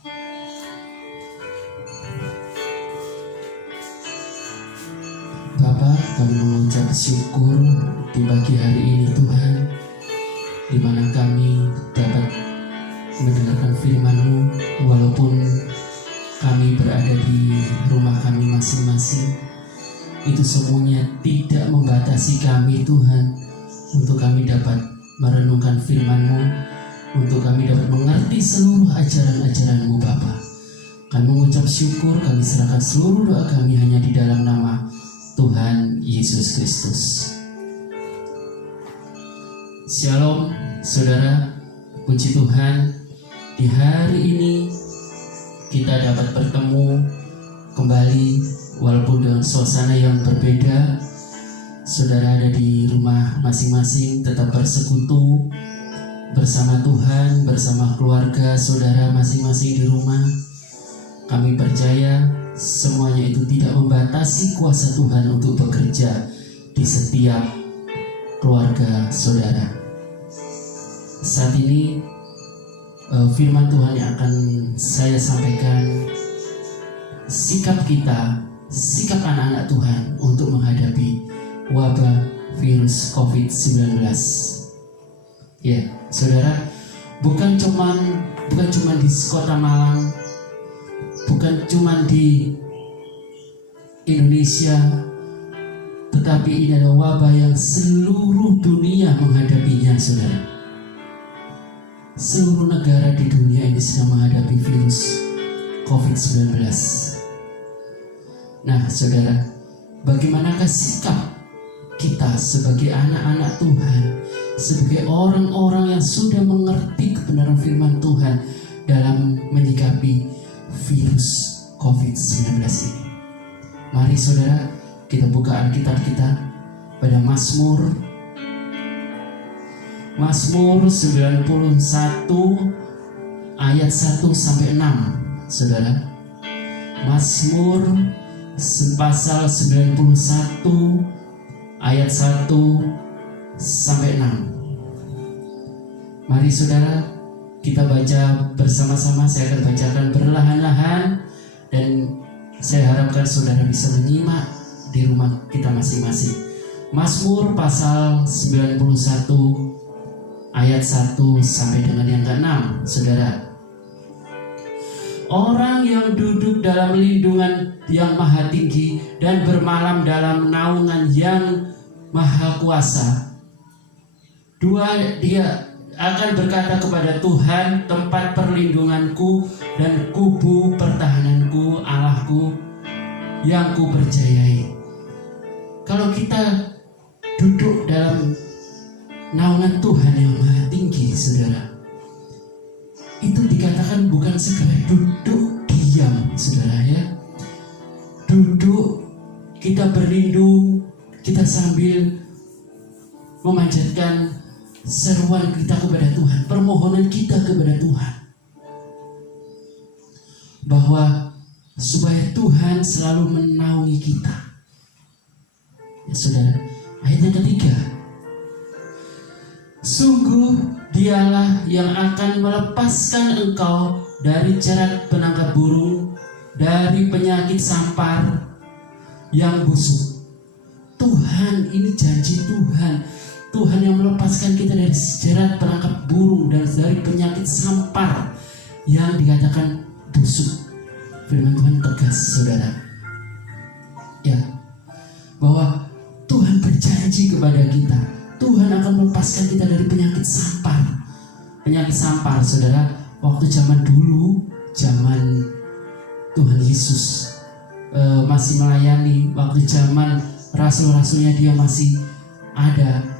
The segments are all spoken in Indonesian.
Bapa, kami mengucap syukur di pagi hari ini Tuhan, di mana kami dapat mendengarkan firman-Mu walaupun kami berada di rumah kami masing-masing. Itu semuanya tidak membatasi kami Tuhan, untuk kami dapat merenungkan firman-Mu, untuk kami dapat mengerti seluruh ajaran-ajaran-Mu Bapa. Kami mengucap syukur, kami serahkan seluruh doa kami hanya di dalam nama Tuhan Yesus Kristus. Shalom saudara, puji Tuhan, di hari ini kita dapat bertemu kembali walaupun dengan suasana yang berbeda. Saudara ada di rumah masing-masing, tetap bersekutu bersama Tuhan, bersama keluarga saudara masing-masing di rumah. Kami percaya semuanya itu tidak membatasi kuasa Tuhan untuk bekerja di setiap keluarga saudara. Saat ini firman Tuhan yang akan saya sampaikan, sikap kita, sikap anak-anak Tuhan untuk menghadapi wabah virus COVID-19. Ya, saudara, bukan cuman di kota Malang, bukan cuma di Indonesia, tetapi ini adalah wabah yang seluruh dunia menghadapinya, saudara. Seluruh negara di dunia ini sedang menghadapi virus COVID-19. Nah, saudara, bagaimanakah sikap kita sebagai anak-anak Tuhan, sebagai orang-orang yang sudah mengerti kebenaran firman Tuhan dalam menyikapi virus COVID-19 ini? Mari saudara, kita buka Alkitab kita pada Mazmur 91 ayat 1 sampai 6. Saudara, Mazmur pasal 91 ayat 1 sampai 6. Mari saudara, kita baca bersama-sama. Saya akan bacakan perlahan-lahan dan saya harapkan saudara bisa menyimak di rumah kita masing-masing. Mazmur pasal 91 ayat 1 sampai dengan yang ke-6. Saudara, orang yang duduk dalam lindungan yang maha tinggi dan bermalam dalam naungan yang maha kuasa, dia akan berkata kepada Tuhan, tempat perlindunganku dan kubu pertahananku, Allahku yang ku percayai. Kalau kita duduk dalam naungan Tuhan yang maha tinggi, saudara, itu dikatakan bukan sekedar duduk diam, saudara, ya. Duduk, kita berlindung, kita sambil memanjatkan seruan kita kepada Tuhan, permohonan kita kepada Tuhan, bahwa supaya Tuhan selalu menaungi kita. Ya, saudara, ayat yang ketiga, sungguh dialah yang akan melepaskan engkau dari jerat penangkap burung, dari penyakit sampar yang busuk. Tuhan, ini janji Tuhan. Tuhan yang melepaskan kita dari jerat penangkap burung dan dari penyakit sampar yang dikatakan busuk. Firman Tuhan tegas, saudara, ya, bahwa Tuhan berjanji kepada kita, Tuhan akan melepaskan kita dari penyakit sampar. Penyakit sampar, saudara, waktu zaman dulu, zaman Tuhan Yesus masih melayani, waktu zaman rasul-rasulnya dia masih ada,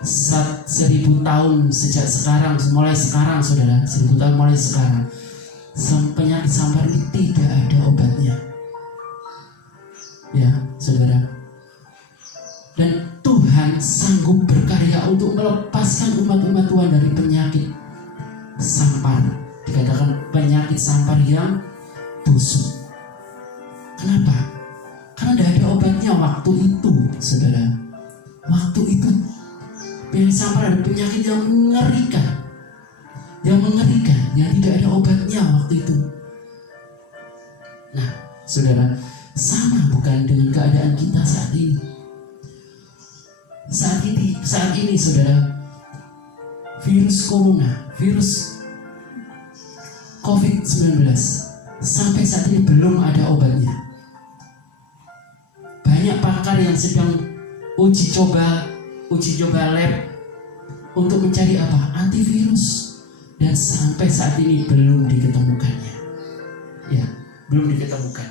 1000 tahun sejak sekarang, mulai sekarang, saudara, 1000 tahun mulai sekarang, penyakit sampar ini tidak ada obatnya, ya, saudara. Dan Tuhan sanggup berkarya untuk melepaskan umat-umat Tuhan dari penyakit sampar. Dikatakan penyakit sampar yang busuk. Kenapa? Karena tidak ada obatnya waktu itu, saudara. Waktu itu penyakit sampar adalah penyakit yang mengerikan, yang tidak ada obatnya waktu itu. Nah, saudara, sama bukan dengan keadaan kita saat ini? Saat ini saudara, virus corona, virus COVID-19 sampai saat ini belum ada obatnya. Banyak pakar yang sedang uji coba lab untuk mencari antivirus, dan sampai saat ini belum diketemukannya. Ya, belum diketemukan.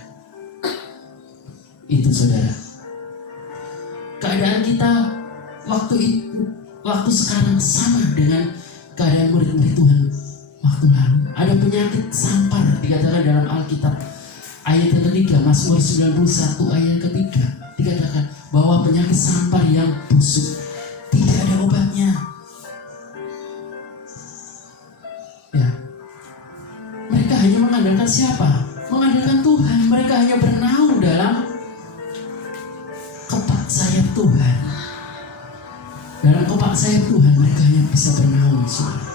Itu saudara. Keadaan kita waktu sekarang sama dengan keadaan murid-murid Tuhan waktu lalu. Ada penyakit sampar dikatakan dalam Alkitab. Ayat yang ketiga, Mazmur 91 ayat yang ketiga, dikatakan bahwa penyakit sampar yang busuk tidak ada obatnya. Ya, mereka hanya mengandalkan siapa? Mengandalkan Tuhan. Mereka hanya bernaung dalam kepak sayap Tuhan. Dalam kepak sayap Tuhan mereka hanya bisa bernaung, saudara.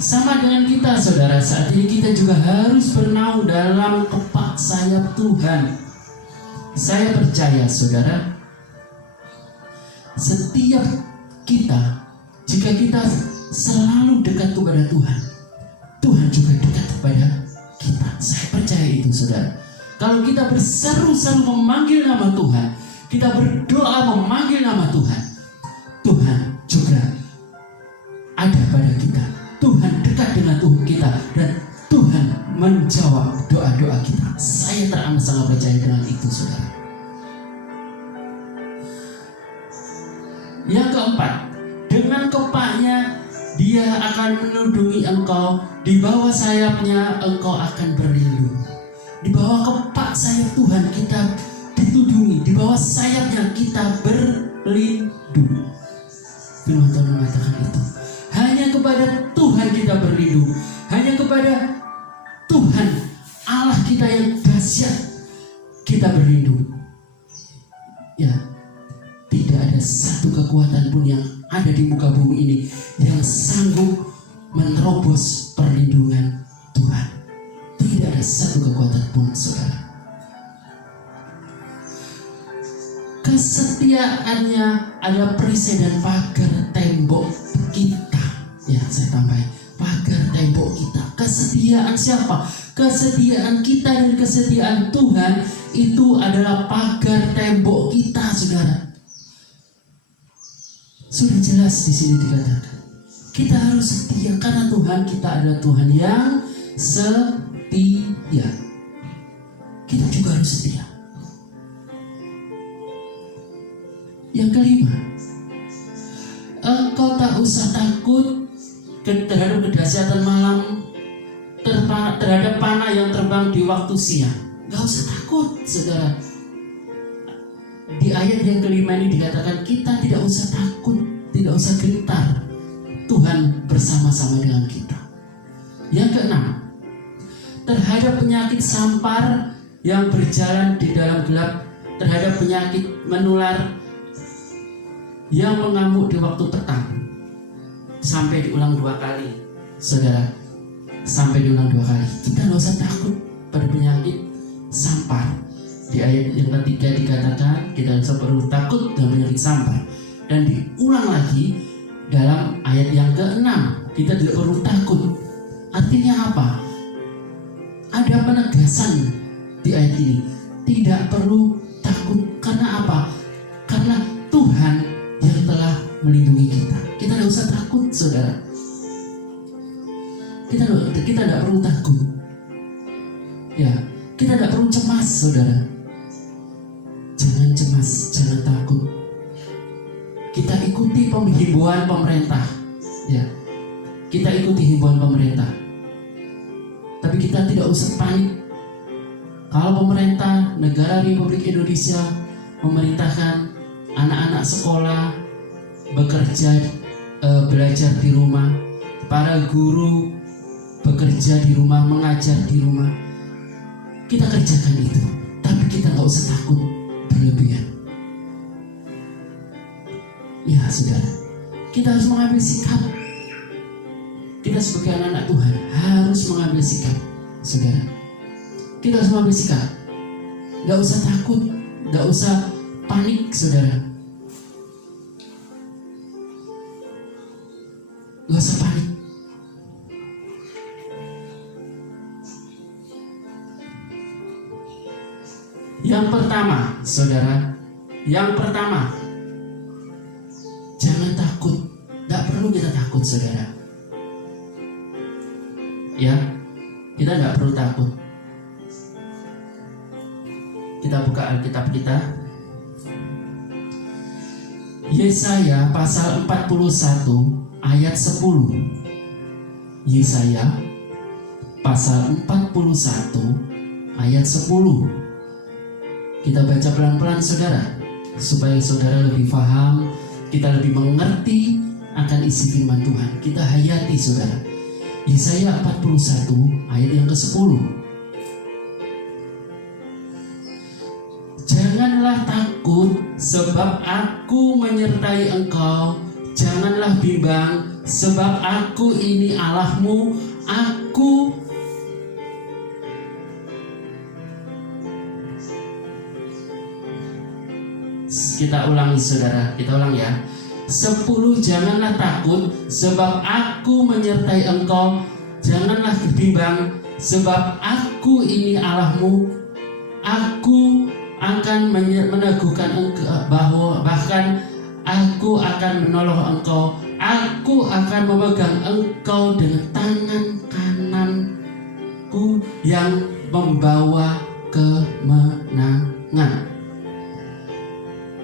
Sama dengan kita, saudara, saat ini kita juga harus bernaung dalam kepak sayap Tuhan. Saya percaya, saudara, setiap kita, jika kita selalu dekat kepada Tuhan, Tuhan juga dekat kepada kita. Saya percaya itu, saudara. Kalau kita berseru-seru memanggil nama Tuhan, kita berdoa memanggil nama Tuhan, Tuhan juga ada pada kita. Tuhan dekat dengan Tuhan kita, dan Tuhan menjawab doa-doa kita. Saya teramat sangat percaya dengan itu, saudara. Yang keempat, dengan kepaknya Dia akan melindungi engkau, di bawah sayapnya engkau akan berlindung. Di bawah kepak sayap Tuhan kita ditudungi, di bawah sayapnya kita berlindung. Firman Tuhan mengatakan itu. Hanya kepada Tuhan kita berlindung. Hanya kepada Tuhan Allah kita yang dahsyat kita berlindung. Ya, tidak ada satu kekuatan pun yang ada di muka bumi ini yang sanggup menerobos perlindungan Tuhan. Tidak ada satu kekuatan pun, saudara. Kesetiaannya adalah perisai dan pagar tembok kita. Ya, saya tambahin, pagar tembok kita. Kesetiaan siapa? Kesetiaan kita dan kesetiaan Tuhan itu adalah pagar tembok kita, saudara. Sudah jelas di sini dikatakan, kita harus setia karena Tuhan kita adalah Tuhan yang setia. Kita juga harus setia. Yang kelima, engkau tak usah takut terhadap kedahsyatan malam, terhadap panah yang terbang di waktu siang. Gak usah takut, saudara. Di ayat yang kelima ini dikatakan kita tidak usah takut, tidak usah gentar. Tuhan bersama-sama dengan kita. Yang keenam, terhadap penyakit sampar yang berjalan di dalam gelap, terhadap penyakit menular yang mengamuk di waktu petang. Sampai diulang 2 kali, saudara. Sampai diulang 2 kali. Kita tidak usah takut pada penyakit sampar. Di ayat yang ketiga dikatakan kita tidak perlu takut dengan penyakit sampar. Dan diulang lagi dalam ayat yang ke-6, kita tidak perlu takut. Artinya apa? Ada penegasan di ayat ini. Tidak perlu takut. Karena apa? Karena Tuhan yang telah melindungi kita. Kita tidak usah takut, saudara. Kita tidak perlu takut. Ya, kita tidak perlu cemas, saudara. Jangan cemas, jangan takut. Kita ikuti himbauan pemerintah. Ya, kita ikuti himbauan pemerintah. Tapi kita tidak usah panik. Kalau pemerintah negara Republik Indonesia memerintahkan anak-anak sekolah bekerja, belajar di rumah, para guru bekerja di rumah, mengajar di rumah, kita kerjakan itu. Tapi kita nggak usah takut berlebihan. Ya, saudara, kita harus mengambil sikap. kita sebagai anak-anak Tuhan harus mengambil sikap, saudara. Kita harus mengambil sikap. Gak usah takut, gak usah panik, saudara. Gak usah panik. Yang pertama, saudara, jangan takut. Gak perlu kita takut, saudara. Ya, kita gak perlu takut. Kita buka Alkitab kita. Yesaya pasal 41 ayat 10. Yesaya pasal 41 ayat 10. Kita baca pelan-pelan, saudara, supaya saudara lebih paham, kita lebih mengerti akan isi firman Tuhan. Kita hayati, saudara. Yesaya 41 ayat yang ke-10. Janganlah takut, sebab aku menyertai engkau. Janganlah bimbang, sebab aku ini Allahmu. Kita ulangi, saudara. Kita ulang ya. 10. Janganlah takut, sebab aku menyertai engkau. Janganlah bimbang, sebab aku ini Allahmu. Aku akan meneguhkan engkau, bahkan aku akan menolong engkau. Aku akan memegang engkau dengan tangan kananku yang membawa kemenangan.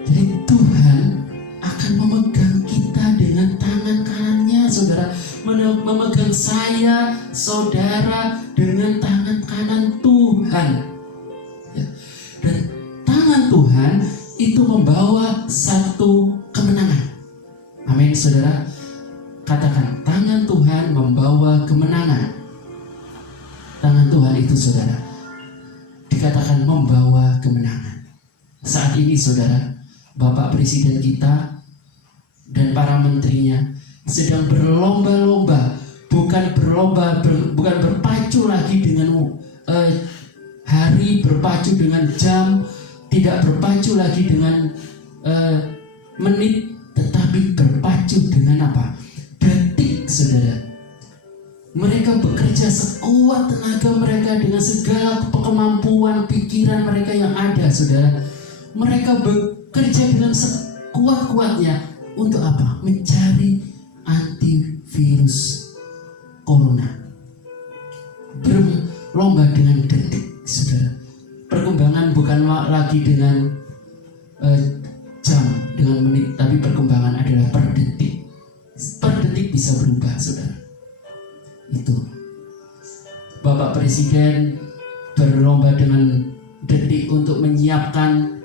Jadi Tuhan akan memegang kita dengan tangan kanannya, saudara. Memegang saya, saudara, dengan tangan kanan Tuhan. Ya. Dan tangan Tuhan itu membawa satu kemenangan. Amin, saudara. Katakan, tangan Tuhan membawa kemenangan. Tangan Tuhan itu, saudara, dikatakan membawa kemenangan. Saat ini, saudara, Bapak Presiden kita dan para menterinya sedang berlomba-lomba, bukan berpacu lagi dengan hari, berpacu dengan jam, tidak berpacu lagi dengan menit, tetapi berpacu dengan apa? Detik, saudara. Mereka bekerja sekuat tenaga mereka dengan segala kemampuan pikiran mereka yang ada, saudara. Mereka bekerja dengan sekuat-kuatnya untuk apa? Mencari antivirus corona. Berlomba dengan detik, saudara. Perkembangan bukan lagi dengan jam, dengan menit, tapi perkembangan adalah per detik. Per detik bisa berubah, saudara. Itu Bapak Presiden berlomba dengan detik untuk menyiapkan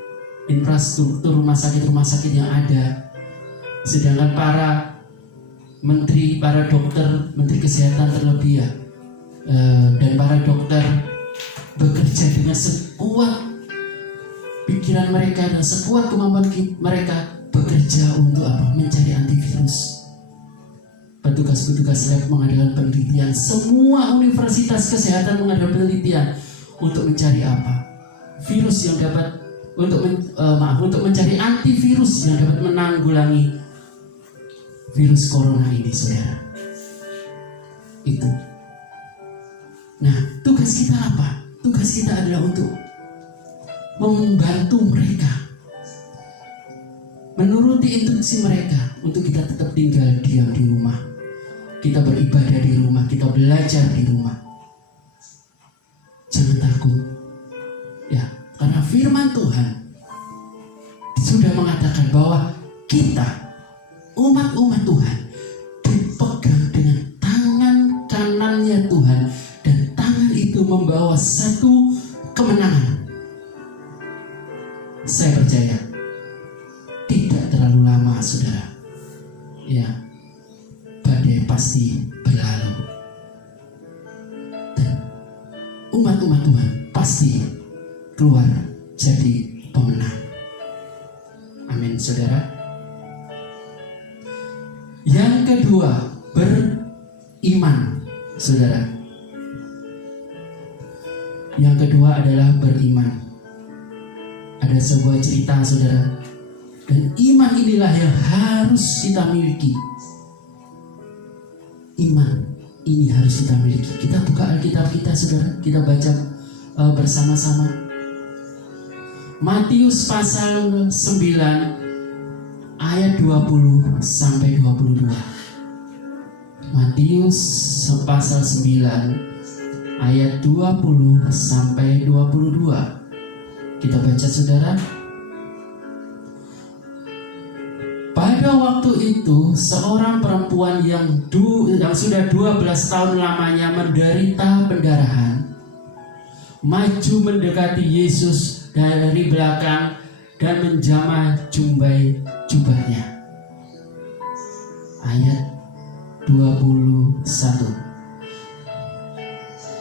infrastruktur rumah sakit yang ada, sedangkan para menteri, para dokter, menteri kesehatan terlebih ya, dan para dokter bekerja dengan sekuat pikiran mereka dan sekuat kemampuan mereka, bekerja untuk apa? Mencari antivirus. Petugas-petugas lab mengadakan penelitian, semua universitas kesehatan mengadakan penelitian untuk mencari apa? Virus yang dapat untuk mencari antivirus yang dapat menanggulangi virus corona ini, saudara. Itu. Nah, tugas kita apa? Tugas kita adalah untuk membantu mereka, menuruti instruksi mereka untuk kita tetap tinggal diam di rumah, kita beribadah di rumah, kita belajar di rumah. Jangan takut, ya, karena firman Tuhan sudah mengatakan bahwa kita, umat-umat Tuhan, dipegang dengan tangan kanannya Tuhan, dan tangan itu membawa satu kemenangan. Saya percaya tidak terlalu lama, saudara. Ya, badai pasti berlalu, dan umat-umat Tuhan pasti keluar jadi pemenang. Amin, saudara. Yang kedua, iman, saudara. Yang kedua adalah beriman. Ada sebuah cerita, saudara, dan iman inilah yang harus kita miliki. Iman ini harus kita miliki. Kita buka Alkitab kita, saudara, kita baca bersama-sama. Matius pasal 9 ayat 20 sampai 22. Matius pasal 9 ayat 20 sampai 22. Kita baca, saudara. Pada waktu itu seorang perempuan yang sudah 12 tahun lamanya menderita pendarahan maju mendekati Yesus dari belakang dan menjamah jubahnya. Ayat 21.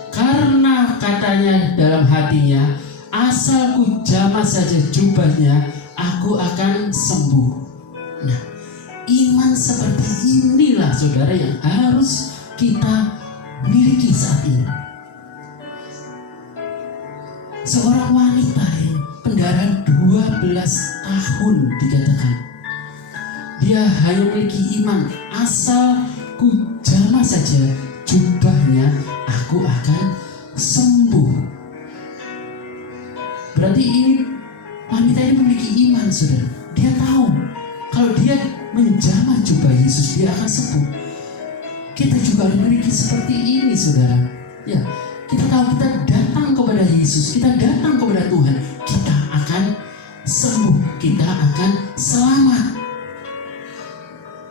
Karena katanya dalam hatinya, asal ku jamah saja jubahnya, aku akan sembuh. Nah, iman seperti inilah, saudara, yang harus kita miliki saat ini. Seorang wanita yang pendarahan 12 tahun dikatakan, dia hanya memiliki iman, asal ku jamah saja jubahnya, aku akan sembuh. Berarti ini wanita ini memiliki iman, saudara. Dia tahu kalau dia menjamah jubah Yesus, dia akan sembuh. Kita juga memiliki seperti ini, saudara. Ya, kita tahu kita datang kepada Yesus, kita datang kepada Tuhan, kita akan sembuh, kita akan selamat.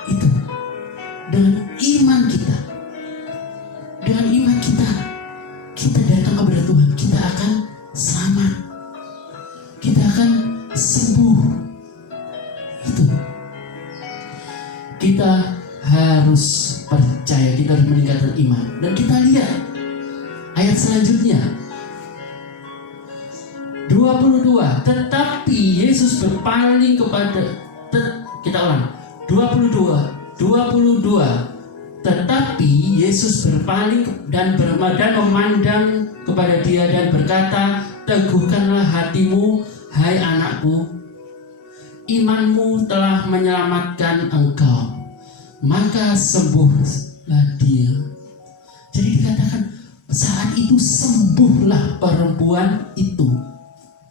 Itu dengan iman kita. Dengan iman kita datang kepada Tuhan, kita akan selamat, kita akan sembuh. Itu kita harus percaya, kita harus meningkatkan iman. Dan kita lihat ayat selanjutnya 22. Tetapi Yesus berpaling kepada kita ulang 22. Tetapi Yesus berpaling dan memandang kepada dia dan berkata, teguhkanlah hatimu, hai anakku, imanmu telah menyelamatkan engkau. Maka sembuhlah dia. Jadi dikatakan saat itu sembuhlah perempuan itu.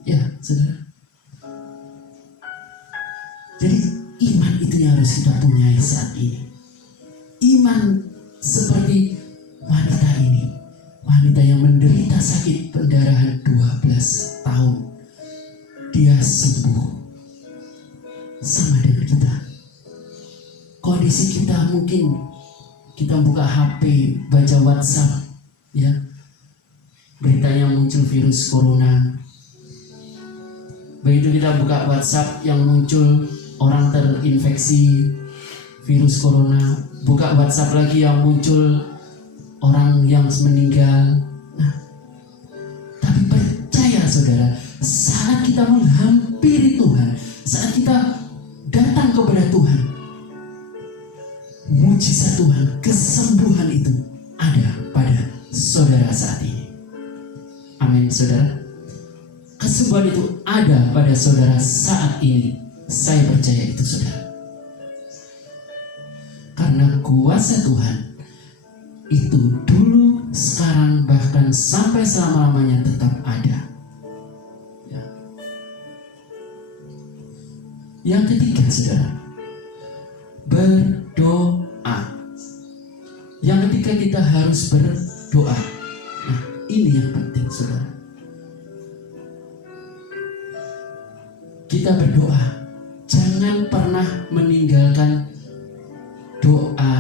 Ya, saudara. Jadi iman itu yang harus kita punyai saat ini. Iman seperti wanita ini, wanita yang menderita sakit pendarahan 12 tahun, dia sembuh. Sama dengan kita. Kondisi kita mungkin kita buka HP, baca WhatsApp, ya, berita yang muncul virus corona. Begitu kita buka WhatsApp yang muncul orang terinfeksi virus corona, buka WhatsApp lagi yang muncul orang yang meninggal. Nah, tapi percaya, saudara, saat kita menghampiri Tuhan, saat kita datang kepada Tuhan, mujizat Tuhan, kesembuhan itu ada pada saudara saat ini. Amin, saudara. Kesembuhan itu ada pada saudara saat ini. Saya percaya itu, saudara. Karena kuasa Tuhan itu dulu, sekarang, bahkan sampai selama-lamanya tetap ada. Ya. Yang ketiga, saudara, berdoa. Yang ketiga, kita harus berdoa. Nah, ini yang penting, saudara. Kita berdoa, jangan pernah meninggalkan doa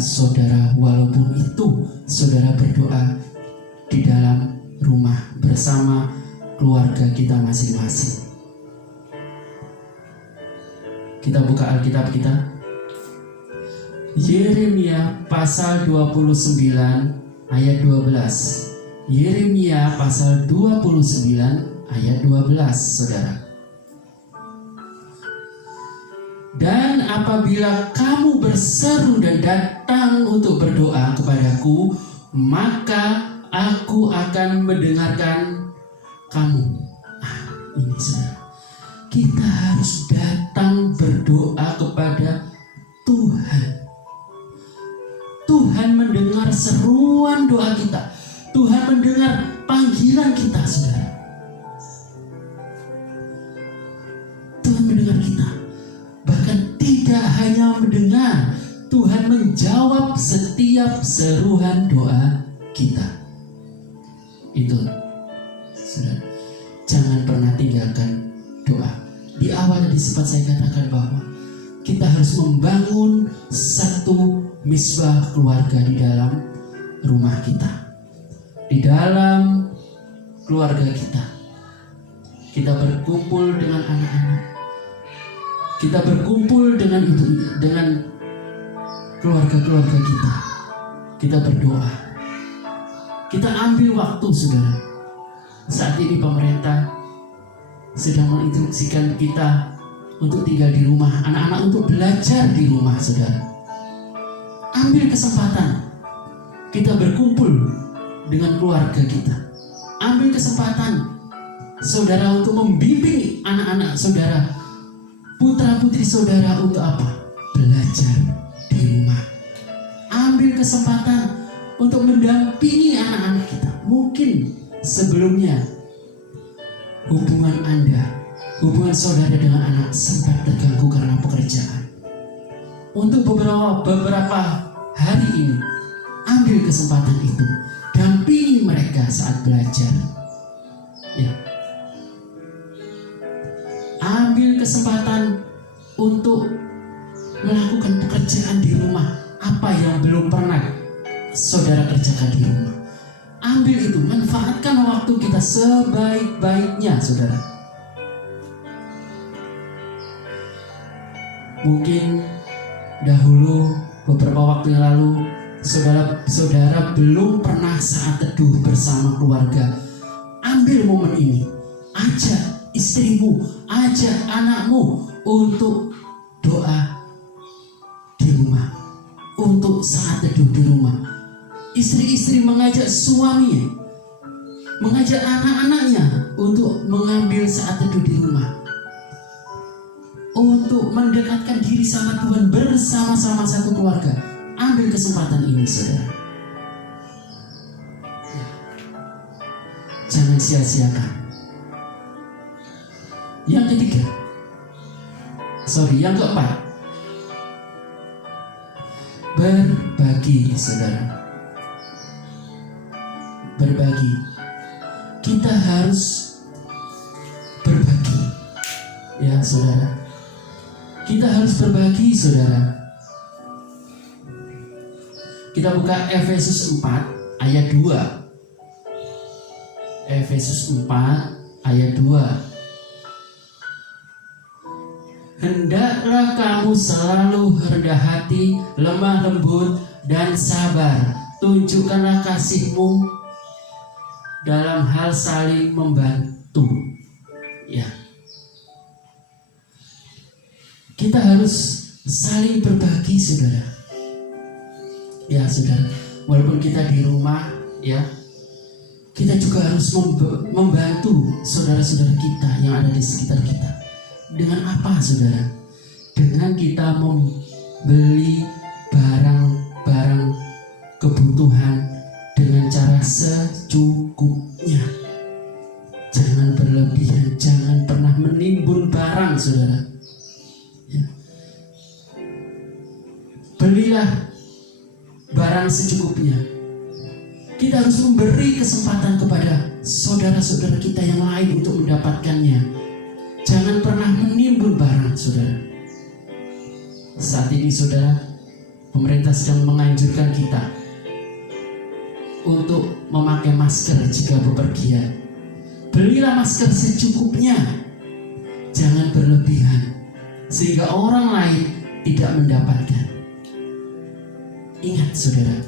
saudara, walaupun itu saudara berdoa di dalam rumah bersama keluarga kita masing-masing. Kita buka Alkitab kita, Yeremia pasal 29 ayat 12. Yeremia pasal 29 ayat 12, saudara. Dan apabila kamu berseru dan datang untuk berdoa kepadaku, maka aku akan mendengarkan kamu. Ini saudara, kita harus datang berdoa kepada Tuhan. Tuhan mendengar seruan doa kita. Tuhan mendengar panggilan kita, saudara. Tuhan mendengar kita. Bahkan tidak hanya mendengar, Tuhan menjawab setiap seruan doa kita. Itu, saudara. Jangan pernah tinggalkan doa. Di awal tadi sempat saya katakan bahwa kita harus membangun satu misbah keluarga di dalam rumah kita, di dalam keluarga kita. Kita berkumpul dengan anak-anak, kita berkumpul dengan keluarga-keluarga kita. Kita berdoa, kita ambil waktu, saudara. Saat ini pemerintah sedang menginstruksikan kita untuk tinggal di rumah, anak-anak untuk belajar di rumah, saudara. Ambil kesempatan kita berkumpul dengan keluarga kita. Ambil kesempatan saudara untuk membimbing anak-anak saudara, putra-putri saudara untuk apa? Belajar di rumah. Ambil kesempatan untuk mendampingi anak-anak kita. Mungkin sebelumnya hubungan Anda, hubungan saudara dengan anak sempat terganggu karena pekerjaan. Untuk beberapa hari ini, ambil kesempatan itu, dampingi mereka saat belajar. Ya. Ambil kesempatan untuk melakukan pekerjaan di rumah. Apa yang belum pernah saudara kerjakan di rumah, ambil itu, manfaatkan waktu kita sebaik-baiknya, saudara. Mungkin dahulu, beberapa waktu yang lalu, saudara belum pernah saat teduh bersama keluarga. Ambil momen ini, ajak istrimu, ajak anakmu untuk doa di rumah, untuk saat teduh di rumah. Istri-istri mengajak suaminya, mengajak anak-anaknya untuk mengambil saat teduh di rumah, untuk mendekatkan diri sama Tuhan bersama-sama satu keluarga. Ambil kesempatan ini, saudara. Jangan sia-siakan. Yang keempat, berbagi, saudara. Berbagi. Kita harus berbagi, ya saudara. Kita harus berbagi, saudara. Kita buka Efesus 4 ayat 2. Efesus 4 ayat 2. Hendaklah kamu selalu rendah hati, lemah lembut, dan sabar. Tunjukkanlah kasihmu dalam hal saling membantu. Ya. Kita harus saling berbagi, saudara. Ya, saudara. Walaupun kita di rumah, ya, kita juga harus membantu saudara-saudara kita yang ada di sekitar kita. Dengan apa, saudara? Dengan kita membeli barang-barang kebutuhan dengan cara secukupnya. Jangan berlebihan, jangan pernah menimbun barang, saudara. Ya. Belilah barang secukupnya. Kita harus memberi kesempatan kepada saudara-saudara kita yang lain untuk mendapatkannya. Jangan pernah menimbun barang, saudara. Saat ini, saudara, pemerintah sedang menganjurkan kita untuk memakai masker jika bepergian. Belilah masker secukupnya, jangan berlebihan, sehingga orang lain tidak mendapatkan. Ingat, saudara,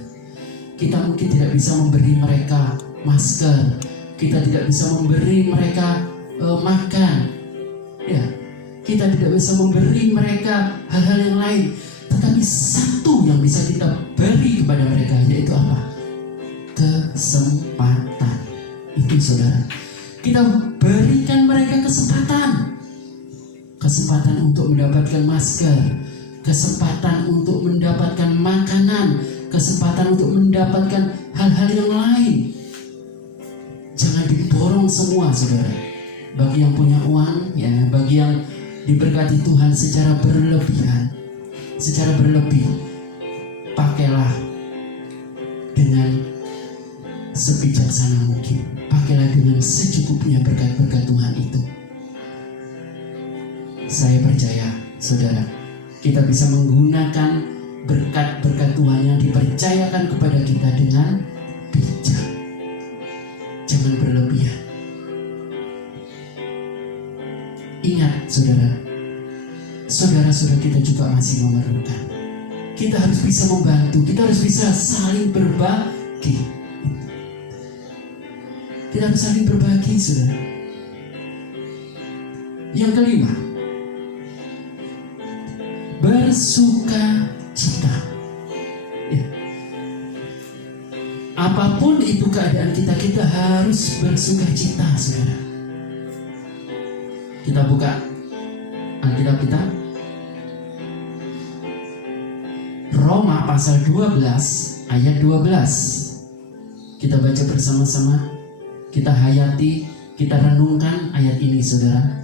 kita mungkin tidak bisa memberi mereka masker, kita tidak bisa memberi mereka makan, ya, kita tidak bisa memberi mereka hal-hal yang lain. Tetapi satu yang bisa kita beri kepada mereka, yaitu apa? Kesempatan. Itu saudara, kita berikan mereka kesempatan. Kesempatan untuk mendapatkan masker, kesempatan untuk mendapatkan makanan, kesempatan untuk mendapatkan hal-hal yang lain. Jangan diborong semua saudara. Bagi yang punya uang, ya, bagi yang diberkati Tuhan secara berlebihan, secara berlebih, pakailah dengan sebijaksana mungkin. Pakailah dengan secukupnya berkat-berkat Tuhan itu. Saya percaya, saudara, kita bisa menggunakan berkat-berkat Tuhan yang dipercayakan kepada kita dengan bijak. Jangan berlebihan. Ingat, saudara, saudara-saudara kita juga masih memerlukan. Kita harus bisa membantu, kita harus bisa saling berbagi. Kita harus saling berbagi, saudara. Yang kelima, bersuka cita. Ya. Apapun itu keadaan kita, kita harus bersuka cita, saudara. Kita buka Alkitab kita, Roma pasal 12 ayat 12. Kita baca bersama-sama, kita hayati, kita renungkan ayat ini, saudara.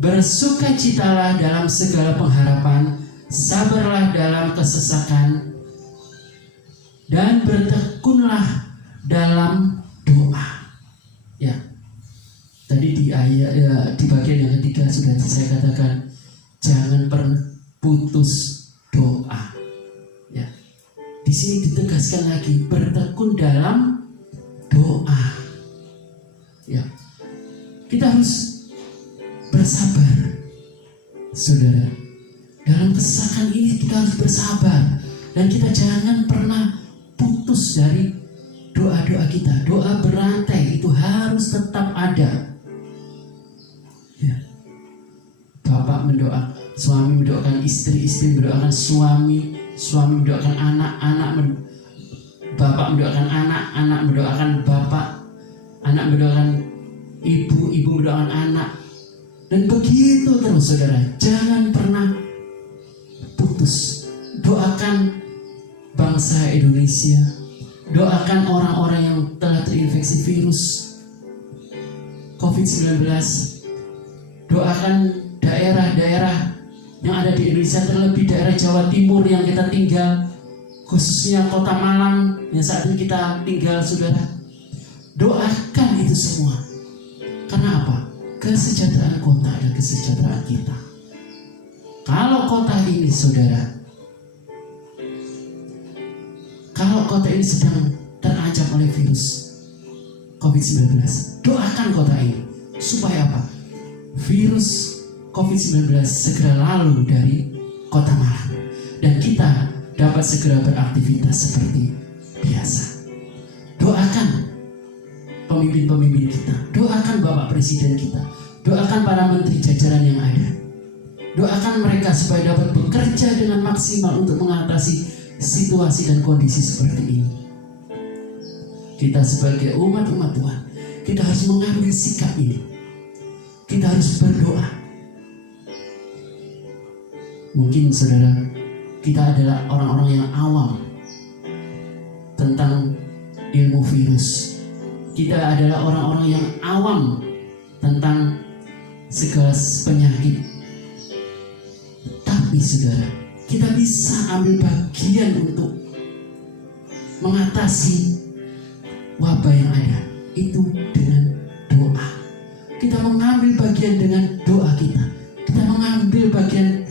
Bersukacitalah dalam segala pengharapan, sabarlah dalam kesesakan, dan bertekunlah dalam doa. Ya, tadi di ayat di bagian yang ketiga sudah saya katakan, jangan pernah putus doa. Ya, di sini ditegaskan lagi, bertekun dalam doa. Ya, kita harus bersabar, saudara. Dalam kesesakan ini kita harus bersabar, dan kita jangan pernah putus dari doa-doa kita. Doa berantai itu harus tetap ada. Ya. Bapak mendoakan, suami mendoakan istri, istri mendoakan suami, suami mendoakan anak, bapak mendoakan anak, anak mendoakan bapak, anak mendoakan ibu, ibu mendoakan anak. Dan begitu terus, saudara. Jangan pernah putus. Doakan bangsa Indonesia, doakan orang-orang yang telah terinfeksi virus COVID-19, doakan daerah-daerah yang ada di Indonesia, terlebih daerah Jawa Timur yang kita tinggal, khususnya Kota Malang yang saat ini kita tinggal, saudara. Doakan itu semua. Karena apa? Kesejahteraan kota adalah kesejahteraan kita. Kalau kota ini, saudara, kalau kota ini sedang terancam oleh virus COVID-19, doakan kota ini supaya apa? Virus COVID-19 segera lalu dari Kota Malang, dan kita dapat segera beraktivitas seperti biasa. Doakan pemimpin-pemimpin kita, doakan Bapak Presiden kita, doakan para menteri jajaran yang ada, doakan mereka supaya dapat bekerja dengan maksimal untuk mengatasi situasi dan kondisi seperti ini. Kita sebagai umat-umat Tuhan, kita harus mengambil sikap ini. Kita harus berdoa. Mungkin, saudara, kita adalah orang-orang yang awam tentang ilmu virus. Kita adalah orang-orang yang awam tentang segala penyakit. Tapi, saudara, kita bisa ambil bagian untuk mengatasi wabah yang ada itu dengan doa. Kita mengambil bagian dengan doa kita. Kita mengambil bagian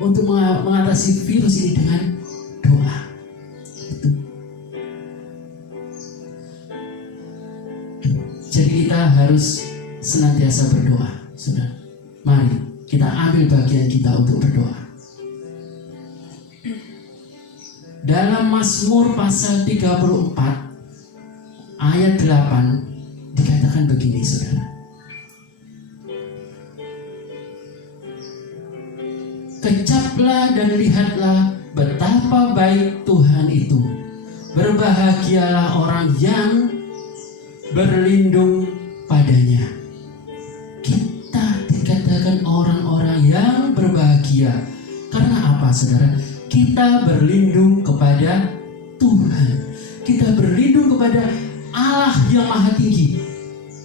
untuk mengatasi virus ini dengan doa. Itu. Jadi kita harus senantiasa berdoa, saudara. Mari kita ambil bagian kita untuk berdoa. Dalam Mazmur pasal 34 ayat 8 dikatakan begini, saudara. Kecaplah dan lihatlah betapa baik Tuhan itu. Berbahagialah orang yang berlindung padanya. Kita dikatakan orang-orang yang berbahagia. Karena apa, saudara? Kita berlindung kepada Tuhan. Kita berlindung kepada Allah yang maha tinggi,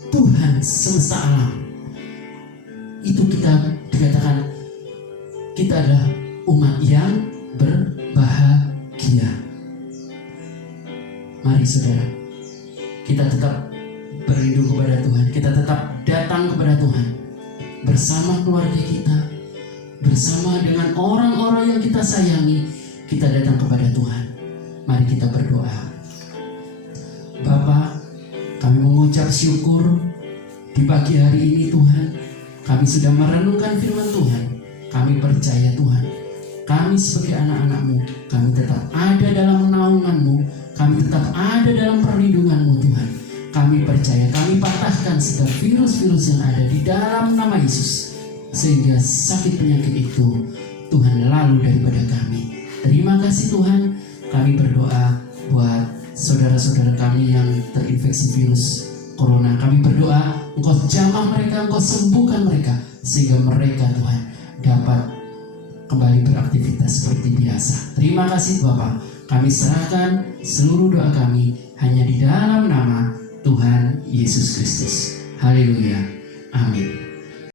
Tuhan semesta alam. Itu kita dikatakan kita adalah umat yang berbahagia. Mari saudara, kita tetap berlindung kepada Tuhan. Kita tetap datang kepada Tuhan bersama keluarga kita, bersama dengan orang-orang yang kita sayangi. Kita datang kepada Tuhan. Mari kita berdoa. Bapa, kami mengucap syukur di pagi hari ini Tuhan. Kami sudah merenungkan firman Tuhan. Kami percaya Tuhan, kami sebagai anak-anak-Mu, kami tetap ada dalam naungan-Mu. Kami tetap ada dalam perlindungan-Mu Tuhan. Kami percaya, kami patahkan segala virus-virus yang ada di dalam nama Yesus, sehingga sakit penyakit itu Tuhan lalu daripada kami. Terima kasih Tuhan. Kami berdoa buat saudara-saudara kami yang terinfeksi virus corona. Kami berdoa Engkau jamah mereka, Engkau sembuhkan mereka, sehingga mereka Tuhan dapat kembali beraktivitas seperti biasa. Terima kasih Bapa. Kami serahkan seluruh doa kami hanya di dalam nama Tuhan Yesus Kristus. Haleluya. Amin.